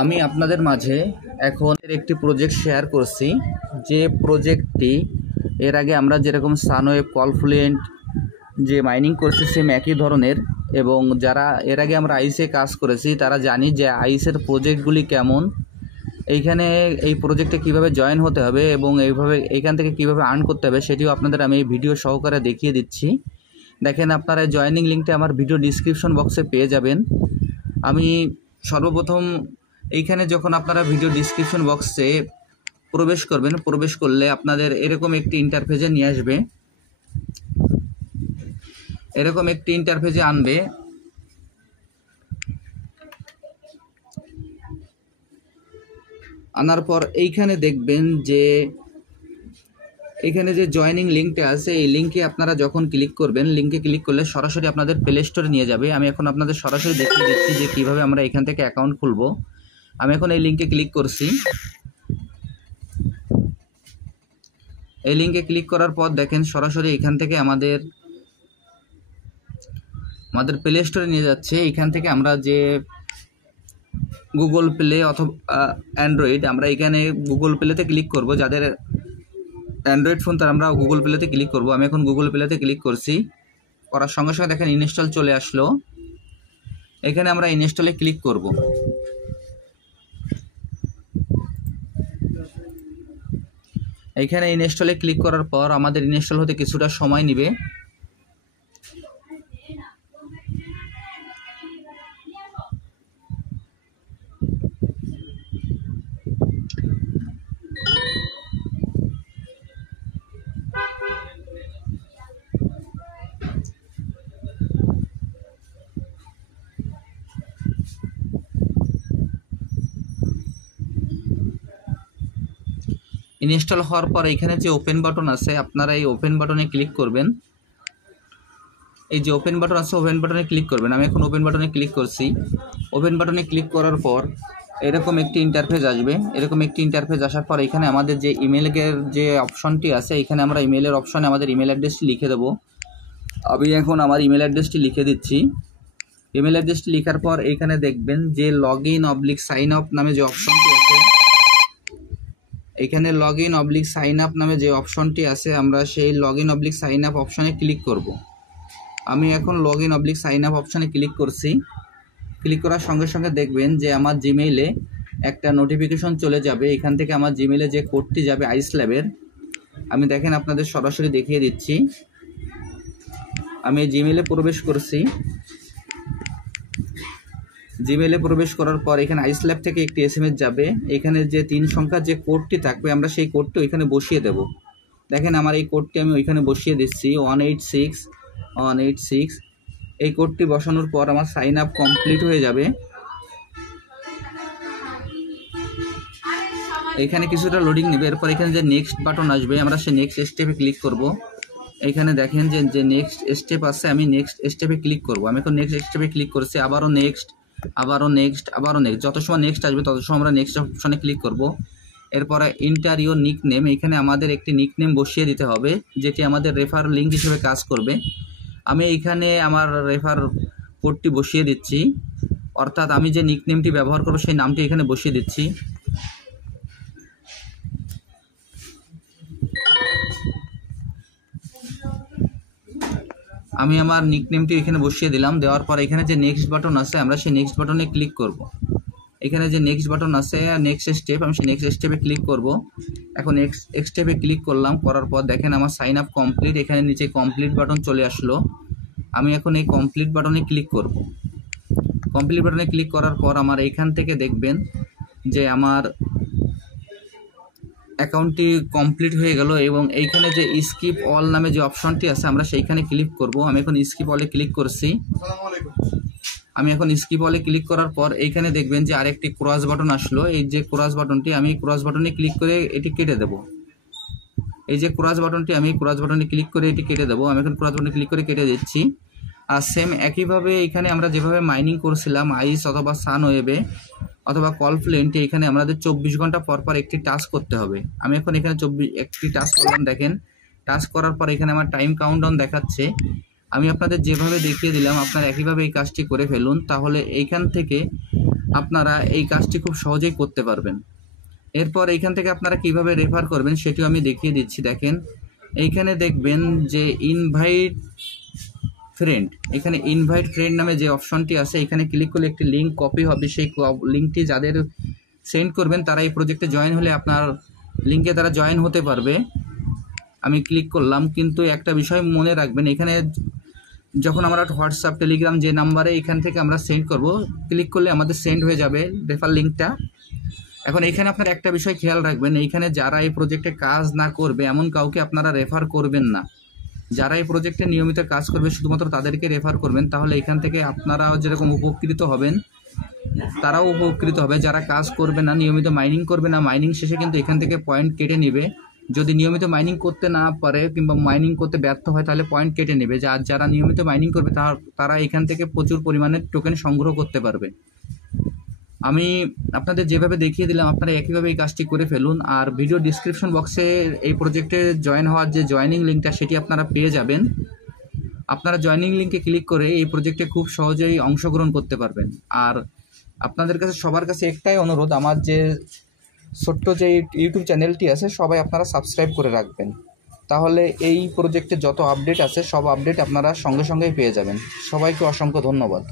আমি আপনাদের মাঝে এখন একটি প্রজেক্ট শেয়ার করছি, যে প্রজেক্টটি এর আগে আমরা যেরকম সানওয়েভ, কলফ্লুয়েন্ট যে মাইনিং করছি সেম একই ধরনের, এবং যারা এর আগে আমরা আইসে কাজ করেছি তারা জানি যে আইসের প্রজেক্টগুলি কেমন, এইখানে এই প্রজেক্টে কিভাবে জয়েন হতে হবে এবং এইখান থেকে কিভাবে আর্ন করতে হবে সেটিও আপনাদের আমি এই ভিডিও সহকারে দেখিয়ে দিচ্ছি। দেখেন, আপনারা জয়েনিং লিঙ্কটা আমার ভিডিও ডিসক্রিপশন বক্সে পেয়ে যাবেন। আমি সর্বপ্রথম এইখানে যখন আপনারা ভিডিও ডিসক্রিপশন বক্সে প্রবেশ করবেন, প্রবেশ করলে আপনাদের এরকম একটি ইন্টারফেসে নিয়ে আসবে, এরকম একটি ইন্টারফেসে আনবে। আনার পর এইখানে দেখবেন যে এখানে যে জয়েনিং লিঙ্কটা আছে, এই লিঙ্কে আপনারা যখন ক্লিক করবেন, লিঙ্কে ক্লিক করলে সরাসরি আপনাদের প্লে স্টোরে নিয়ে যাবে। আমি এখন আপনাদের সরাসরি দেখিয়ে দিচ্ছি যে কীভাবে আমরা এখান থেকে অ্যাকাউন্ট খুলব। আমি এখন এই লিঙ্কে ক্লিক করছি। এই লিঙ্কে ক্লিক করার পর দেখেন সরাসরি এখান থেকে আমাদের প্লে স্টোরে নিয়ে যাচ্ছে। এখান থেকে আমরা যে গুগল প্লে অথবা অ্যান্ড্রয়েড, আমরা এখানে গুগল প্লেতে ক্লিক করব। যাদের অ্যান্ড্রয়েড ফোন তার আমরা গুগল প্লেতে ক্লিক করব। আমি এখন গুগল প্লেতে ক্লিক করছি। করার সঙ্গে সঙ্গে দেখেন ইনস্টল চলে আসলো। এখানে আমরা ইনস্টলে ক্লিক করব। এইখানে ইনস্টলে ক্লিক করার পর আমাদের ইনস্টল হতে কিছুটা সময় নেবে। ইনস্টল হওয়ার পর এখানে যে ওপেন বাটন আছে, আপনারা এই ওপেন বাটনে ক্লিক করবেন। এই যে ওপেন বাটন আছে, ওপেন বাটনে ক্লিক করবেন। আমি এখন ওপেন বাটনে ক্লিক করছি। ওপেন বাটনে ক্লিক করার পর এরকম একটি ইন্টারফেস আসবে। এরকম একটি ইন্টারফেস আসার পর এখানে আমাদের যে ইমেলের যে অপশনটি আছে, এখানে আমরা ইমেলের অপশনে আমাদের ইমেল অ্যাড্রেসটি লিখে দেবো। আমি এখন আমার ইমেল অ্যাড্রেসটি লিখে দিচ্ছি। ইমেল অ্যাড্রেসটি লেখার পর এখানে দেখবেন যে লগ ইন/সাইন আপ নামে যে অপশনটি আছে, এখানে লগ ইন/সাইন আপ নামে যে অপশনটি আছে, আমরা সেই লগ ইন/সাইন আপ অপশনে ক্লিক করব। আমি এখন লগ ইন/সাইন আপ অপশনে ক্লিক করছি। ক্লিক করার সঙ্গে সঙ্গে দেখবেন যে আমার জিমেইলে একটা নোটিফিকেশন চলে যাবে। এখান থেকে আমার জিমেইলে যে কোডটি যাবে আইস ল্যাবের, আমি দেখেন আপনাদের সরাসরি দেখিয়ে দিচ্ছি। আমি জিমেইলে প্রবেশ করছি। জিমেইলে প্রবেশ করার পর এখানে আইস ল্যাব থেকে একটি এসএমএস যাবে। এখানে যে 3 সংখ্যার যে কোডটি থাকবে, আমরা সেই কোডটি ওইখানে বসিয়ে দেব। দেখেন আমার এই কোডটি আমি ওইখানে বসিয়ে দিচ্ছি, 186 এই কোডটি বসানোর পর আমার সাইন আপ কমপ্লিট হয়ে যাবে। এখানে কিছুটা লোডিং নেবে। এরপর এখানে যে নেক্সট বাটন আসবে, আমরা সেই নেক্সট স্টেপে ক্লিক করব। এইখানে দেখেন যে নেক্সট স্টেপ আছে, আমি নেক্সট স্টেপে ক্লিক করব। আমি এখন নেক্সট স্টেপে ক্লিক করছি। আবারও নেক্সট। যত সময় নেক্সট আসবে তত সময় আমরা নেক্সট অপশনে ক্লিক করব। এরপরে ইন্টার ইউর নিক নেম, এখানে আমাদের একটি নিক নেম বসিয়ে দিতে হবে, যেটি আমাদের রেফার লিঙ্ক হিসেবে কাজ করবে। আমি এইখানে আমার রেফার কোডটি বসিয়ে দিচ্ছি, অর্থাৎ আমি যে নিক নেমটি ব্যবহার করব সেই নামটি এখানে বসিয়ে দিচ্ছি। আমি আমার নিক নেমটি এখানে বসিয়ে দিলাম। দেওয়ার পর এখানে যে নেক্সট বাটন আছে, আমরা সেই নেক্সট বাটনে ক্লিক করব। এখানে যে নেক্সট বাটন আছে, নেক্সট স্টেপ, আমি সেই নেক্সট স্টেপে ক্লিক করব। এখন নেক্সট স্টেপে ক্লিক করলাম। করার পর দেখেন আমার সাইন আপ কমপ্লিট, এখানে নিচে কমপ্লিট বাটন চলে আসলো। আমি এখন এই কমপ্লিট বাটনে ক্লিক করব। কমপ্লিট বাটনে ক্লিক করার পর আমার এখান থেকে দেখবেন যে আমার অ্যাকাউন্টটি কমপ্লিট হয়ে গেল, এবং এইখানে যে স্কিপ অল নামে যে অপশনটি আছে, আমরা সেইখানে ক্লিক করব। আমি এখন স্কিপ অলে ক্লিক করছি। আমি এখন স্কিপ অলে ক্লিক করার পর এইখানে দেখবেন যে আরেকটি ক্রস বাটন আসলো। এই যে ক্রস বাটনটি, আমি ক্রস বাটনে ক্লিক করে এটি কেটে দেব। এই যে ক্রস বাটনটি, আমি ক্রস বাটনে ক্লিক করে এটি কেটে দেব। আমি এখন ক্রস বাটনে ক্লিক করে কেটে দিচ্ছি। আর সেম একইভাবে এখানে আমরা যেভাবে মাইনিং করছিলাম আইস অথবা সানওয়েভে অথবা কলফ্লুয়েন্টে, এখানে আমাদের 24 ঘন্টা পর পর একটি টাস্ক করতে হবে। আমি এখন এখানে একটি টাস্ক করলাম। দেখেন টাস্ক করার পর এখানে আমার টাইম কাউন্টডাউন দেখাচ্ছে। আমি আপনাদের যেভাবে দেখিয়ে দিলাম আপনারা একইভাবে এই কাজটি করে ফেলুন, তাহলে এইখান থেকে আপনারা এই কাজটি খুব সহজেই করতে পারবেন। এরপর এইখান থেকে আপনারা কিভাবে রেফার করবেন সেটিও আমি দেখিয়ে দিচ্ছি। দেখেন এইখানে দেখবেন যে ইনভাইট ফ্রেন্ড, এখানে ইনভাইট ফ্রেন্ড নামে যে অপশনটি আছে এখানে ক্লিক করলে একটি লিঙ্ক কপি হবে। সেই লিঙ্কটি যাদের সেন্ড করবেন তারা এই প্রজেক্টে জয়েন হলে আপনার লিঙ্কে তারা জয়েন হতে পারবে। আমি ক্লিক করলাম, কিন্তু একটা বিষয় মনে রাখবেন, এখানে যখন আমরা হোয়াটসঅ্যাপ টেলিগ্রাম যে নাম্বারে এখান থেকে আমরা সেন্ড করব, ক্লিক করলে আমাদের সেন্ড হয়ে যাবে রেফার লিঙ্কটা। এখন এখানে আপনারা একটা বিষয় খেয়াল রাখবেন, এইখানে যারা এই প্রজেক্টে কাজ না করবে এমন কাউকে আপনারা রেফার করবেন না। যারা এই প্রজেক্টে নিয়মিত কাজ করবে শুধুমাত্র তাদেরকে রেফার করবেন, তাহলে এখান থেকে আপনারাও যেরকম উপকৃত হবেন তারাও উপকৃত হবে। যারা কাজ করবে না, নিয়মিত মাইনিং করবে না, মাইনিং শেষে কিন্তু এখান থেকে পয়েন্ট কেটে নেবে। যদি নিয়মিত মাইনিং করতে না পারে কিংবা মাইনিং করতে ব্যর্থ হয় তাহলে পয়েন্ট কেটে নেবে। যারা নিয়মিত মাইনিং করবে তারা এখান থেকে প্রচুর পরিমাণে টোকেন সংগ্রহ করতে পারবে। আমি আপনাদের যেভাবে দেখিয়ে দিলাম আপনারা একইভাবে এই কাজটি করে ফেলুন। আর ভিডিও ডিসক্রিপশন বক্সে এই প্রজেক্টে জয়েন হওয়ার যে জয়েনিং লিঙ্কটা সেটি আপনারা পেয়ে যাবেন। আপনারা জয়েনিং লিঙ্কে ক্লিক করে এই প্রজেক্টে খুব সহজেই অংশগ্রহণ করতে পারবেন। আর আপনাদের কাছে সবার কাছে একটাই অনুরোধ, আমার যে ছোট্ট যে ইউটিউব চ্যানেলটি আছে সবাই আপনারা সাবস্ক্রাইব করে রাখবেন, তাহলে এই প্রজেক্টে যত আপডেট আছে সব আপডেট আপনারা সঙ্গে সঙ্গেই পেয়ে যাবেন। সবাইকে অসংখ্য ধন্যবাদ।